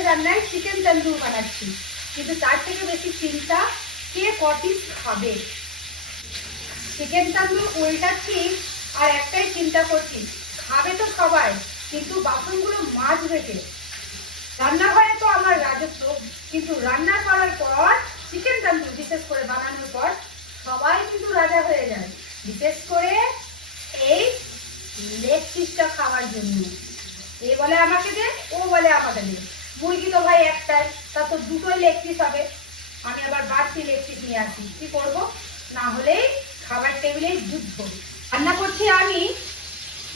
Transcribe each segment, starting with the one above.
আজকের রান্নায় চিকেন তন্দুর বানাচ্ছি, কিন্তু তার থেকে বেশি চিন্তা কে কটি খাবে। চিকেন তন্দুর উল্টাচ্ছি আর একটাই চিন্তা করছি, খাবে তো সবাই, কিন্তু বাসনগুলো মাজবে কে। রান্নাঘরে তো আমার রাজত্ব, কিন্তু রান্না করার পর চিকেন তন্দুর বিশেষ করে বানানোর পর সবাই কিন্তু রাজা হয়ে যায়, বিশেষ করে এই লেগ পিসটা খাওয়ার জন্য। এ বলে আমাকে দে, ও বলে আমাকে দে। মুরগি তো ভাই একটাই, তা তো দুটোই লেগ পিস হবে। আমি আবার বাড়তি লেগ পিস নিয়ে আসি, কি করবো? না হলেই খাবার টেবিলেই যুদ্ধ। রান্না করছি আমি,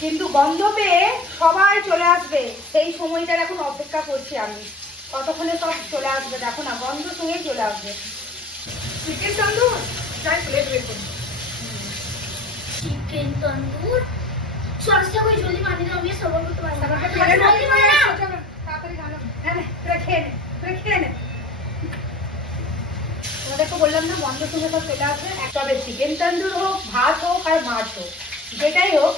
কিন্তু গন্ধ পেয়ে সবাই চলে আসবে, সেই সময়টার এখন অপেক্ষা করছি আমি। কতক্ষণে সব চলে আসবে দেখো না, গন্ধ শুনেই চলে আসবে। চিকেন তন্দুর যাই প্লেট বের করি। চিকেন তন্দুর সরষে কই জলদি বানিয়ে দাও, আমি আর সবার করতে পারবো না। তাড়াতাড়ি বানাও। হ্যাঁ তোরা খেয়ে নে, তোরা খেয়ে নে। তোমাদেরকে বললাম না, গন্ধ শুনে সব চলে আসবে। তবে চিকেন তন্দুর হোক, ভাত হোক আর মাছ হোক, যেটাই হোক,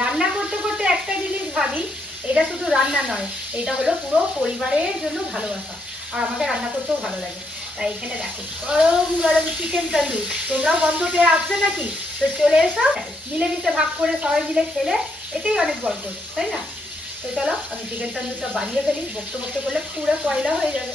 রান্না করতে করতে একটা জিনিস ভাবি, এটা শুধু রান্না নয়, এটা হলো পুরো পরিবারের জন্য ভালোবাসা। আর আমাকে রান্না করতেও ভালো লাগে। তাই এখানে দেখো গরম গরম চিকেন তন্দুর। তোমরাও গন্ধ পেয়ে আসবে নাকি? তো চলে এসো, মিলেমিশে ভাগ করে সবাই মিলে খেলে এটাই অনেক গল্প, তাই না? তো চলো আমি চিকেন তন্দুরটা বানিয়ে ফেলি, বকতে বকতে করলে পুরো কয়লা হয়ে যাবে।